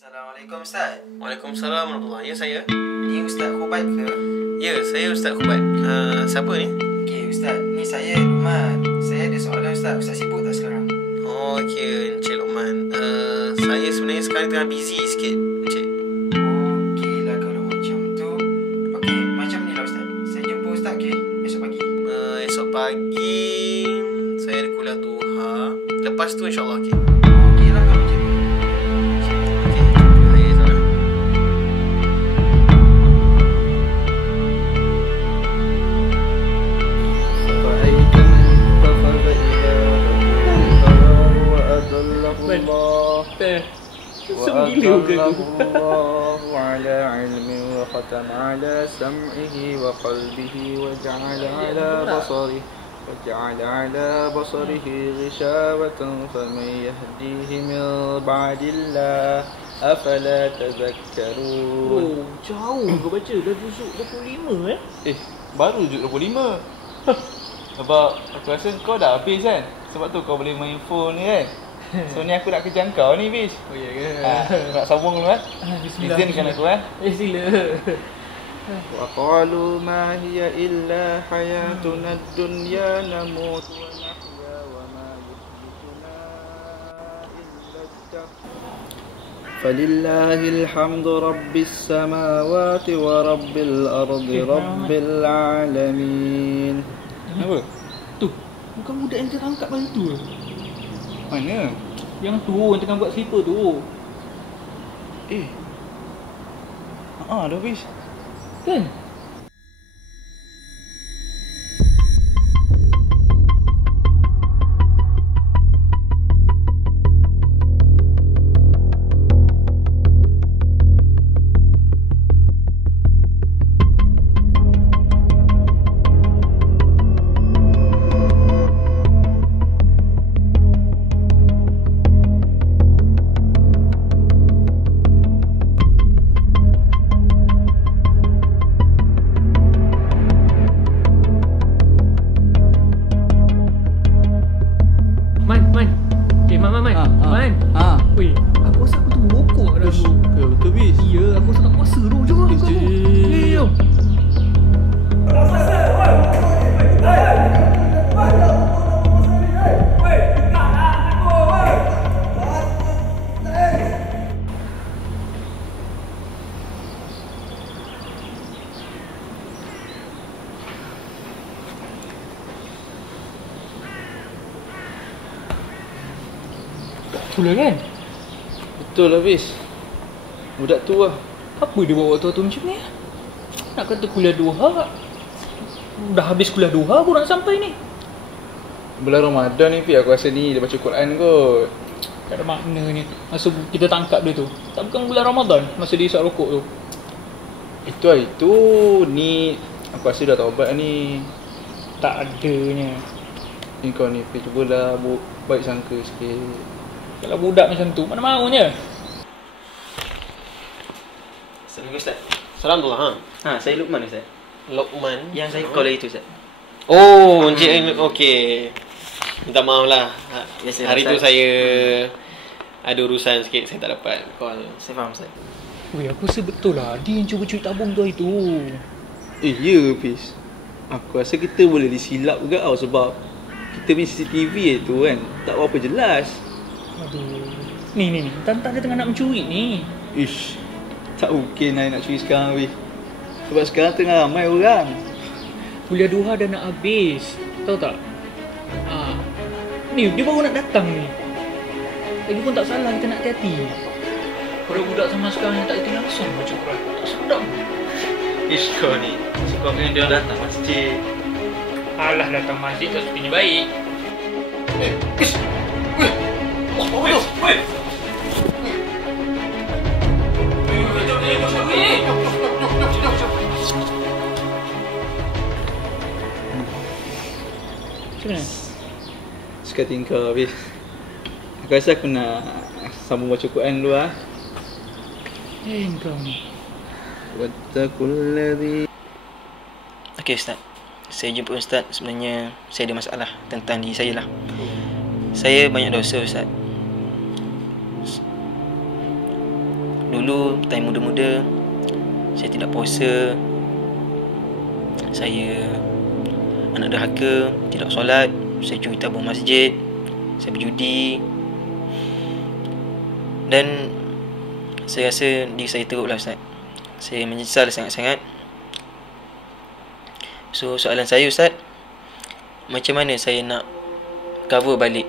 Assalamualaikum Ustaz. Waalaikumsalam warahmatullahi. Ya, saya. Ni Ustaz Khubat ke? Ya, saya Ustaz Khubat. Siapa ni? Okey Ustaz, ni saya Luqman. Saya ada soalan Ustaz. Ustaz sibuk tak sekarang? Oh, okey, Encik Luqman. Saya sebenarnya sekarang tengah busy sikit, Encik. Okey lah kalau macam tu. Okey, macam ni lah Ustaz. Saya jumpa Ustaz esok pagi. Esok pagi saya ada kuliah duha. Lepas tu insyaAllah okey. Okey lah kalau macam tu. Okey, jumpa hari esok. الله على علم وختم على سمعه وقلبه وجعل على بصره غشاوة فمن يهديه من بعد الله أفلا تذكرون. Oh, jauh kau baca dah juzuk 25 Baru juzuk 25. Sebab aku rasa kau dah habis kan. Sebab tu kau boleh main phone ni kan. So ni aku nak kejar kau ni bis. Oh ya ke? Nak sambung dulu kan? Bismillah. Izinkan aku kan. Sila. وقالوا ما هي إلا حياتنا الدنيا نموت ونحيا وما يهلكنا إلا الدهر فلله الحمد رب السماوات ورب الأرض رب العالمين. Apa? Tu, bukan budak yang terangkap hari tu. Mana? Yang tu yang tengah buat slipper tu. Dah habis. Kan? Man. Weh, aku rasa aku tu rokok dah tu. Betul bis. Ya, aku rasa tak puasa tu. Jom lah kamu. Jom. Betul lah kan? Betul lah bis. Budak tu lah. Apa dia bawa waktu-waktu macam ni? Nak kata kuliah duha. Dah habis kuliah duha baru nak sampai ni. Bulan Ramadan ni Pi, aku rasa ni dia baca Quran kot. Tak ada maknanya. Masa kita tangkap dia tu. Tak bukan bulan Ramadan masa dia isap rokok tu. Itu ni aku rasa dah taubat ni. Tak adanya. Ni kau ni Pi, cubalah baik sangka sikit. Kalau budak macam tu, mana maunya? Assalamualaikum Ustaz. Salam tu lah. Saya Luqman Ustaz. Luqman. Yang saya call itu Ustaz. Oh, Encik. Okey. Minta maaf lah. Biasa, Hari tu Ustaz. saya ada urusan sikit, saya tak dapat call. Saya faham Ustaz. Weh, aku rasa betul lah. Dia yang cuba curi tabung tu hari tu. Ya Pis. Aku rasa kita boleh disilap juga tau. Sebab kita punya CCTV tu kan tak berapa jelas. Aduh. Ni. Tantang dia tengah nak mencuri ni. Ish, tak mungkin nak curi sekarang Pis. Sebab sekarang tengah ramai orang. Kuliah duha dah nak habis. Tahu tak? Ni dia baru nak datang ni. Lagipun tak salah kita nak hati-hati. Budak-budak sama sekarang yang tak hati langsung baca Quran. Tak sedap. Ish kau ni. Kau kena dia datang masjid. Alah, datang masjid tak sepertinya baik. Ish. Apa tu? Macam mana? Suka tingkau habis. Aku rasa aku nak sambung baca Quran dulu lah. Kau ni. Wattaqullazi. Okey Ustaz. Saya jumpa Ustaz. Sebenarnya saya ada masalah tentang diri saya lah. Saya banyak dosa Ustaz. dulu time muda-muda saya tidak puasa, saya anak derhaka, tidak solat, saya curi tabung masjid, saya berjudi. Dan saya rasa diri saya teruk lah Ustaz. Saya menyesal sangat-sangat. So soalan saya Ustaz, macam mana saya nak cover balik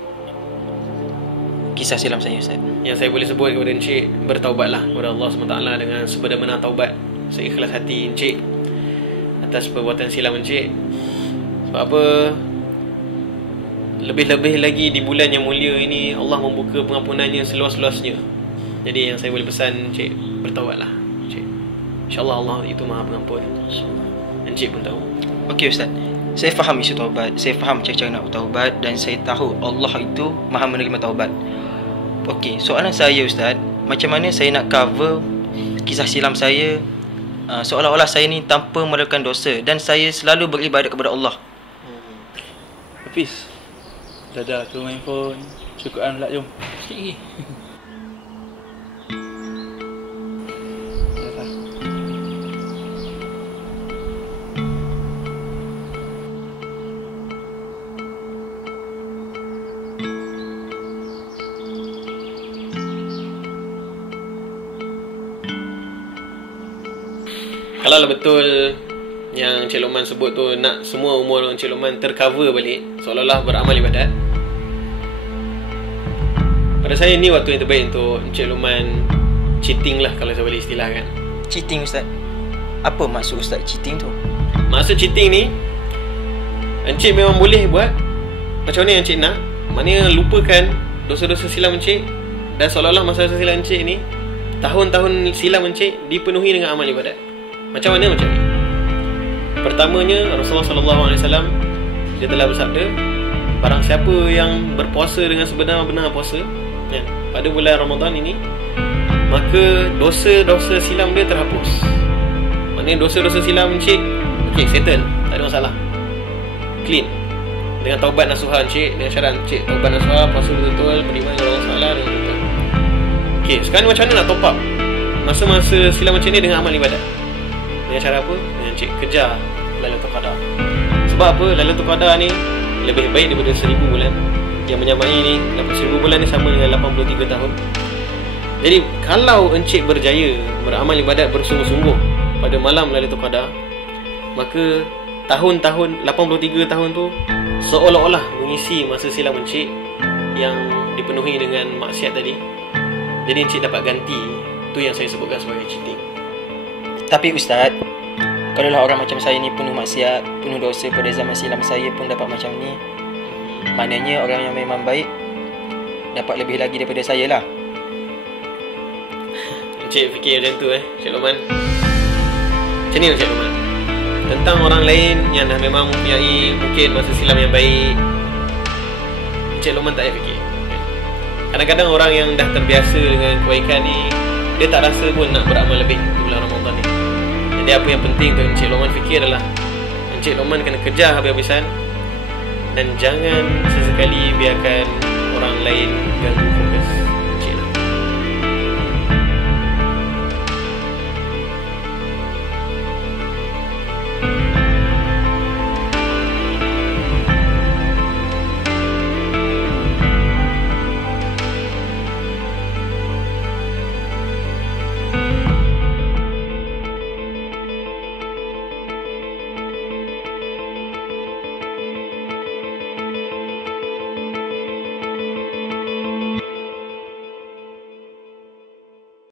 kisah silam saya Ustaz? Yang saya boleh sebut kepada Encik, bertaubatlah kepada Allah SWT dengan sebenar-benar taubat, seikhlas hati Encik atas perbuatan silam Encik. Sebab apa? Lebih-lebih lagi di bulan yang mulia ini, Allah membuka pengampunannya seluas-luasnya. Jadi yang saya boleh pesan Encik, bertaubatlah Encik. InsyaAllah Allah itu maha pengampun. Encik pun tahu. Okey Ustaz, saya faham isu taubat, saya faham cara-cara nak bertaubat, dan saya tahu Allah itu maha menerima taubat. Okey, soalan saya Ustaz, macam mana saya nak cover kisah silam saya seolah-olah saya ni tanpa melakukan dosa dan saya selalu beribadat kepada Allah? Hafiz, dah tu main phone. Cukup pula, jom. Sikit lagi. Kalau betul yang Encik Luqman sebut tu, nak semua umur Encik Luqman tercover balik seolah-olah beramal ibadat, pada saya ni waktu yang terbaik untuk Encik Luqman cheating lah, kalau saya boleh istilahkan. Cheating Ustaz? Apa maksud Ustaz cheating tu? Maksud cheating ni, Encik memang boleh buat macam mana yang Encik nak. Maknanya lupakan dosa-dosa silam Encik, dan seolah-olah masa-masa silam Encik ni, tahun-tahun silam Encik dipenuhi dengan amal ibadat. Macam mana? Macam ni. Pertamanya, Rasulullah SAW dia telah bersabda, barang siapa yang berpuasa dengan sebenar-benar puasa pada bulan Ramadan ini, maka dosa-dosa silam dia terhapus. Maknanya dosa-dosa silam Encik, okey, settle, tak ada masalah, clean. Dengan taubat nasuha Encik, dengan syarat Encik taubat nasuha, puasa betul-betul, beriman kepada Allah SWT dengan betul. Okey, sekarang macam mana nak top up masa-masa silam Encik ni dengan amal ibadat? Dengan cara apa? Dengan Encik kejar Lailatul Qadar. Sebab apa? Lailatul Qadar ni lebih baik daripada 1000 bulan. Yang menyamai ni, 1000 bulan ni sama dengan 83 tahun. Jadi kalau Encik berjaya beramal ibadat bersungguh-sungguh pada malam Lailatul Qadar, maka tahun-tahun 83 tahun tu seolah-olah mengisi masa silam Encik yang dipenuhi dengan maksiat tadi. Jadi Encik dapat ganti. Tu yang saya sebutkan sebagai cheating. Tapi Ustaz, kalaulah orang macam saya ni penuh maksiat, penuh dosa pada zaman silam saya pun dapat macam ni, maknanya orang yang memang baik dapat lebih lagi daripada saya lah. Encik fikir macam tu Encik Luqman. Macam ni Encik Luqman, tentang orang lain yang dah memang mempunyai mungkin masa silam yang baik, Encik Luqman tak payah fikir. Kadang-kadang orang yang dah terbiasa dengan kebaikan ni, dia tak rasa pun nak beramal lebih di bulan Ramadan ni. Jadi apa yang penting untuk Encik Luqman fikir adalah Encik Luqman kena kejar habis-habisan, dan jangan sesekali biarkan orang lain ganggu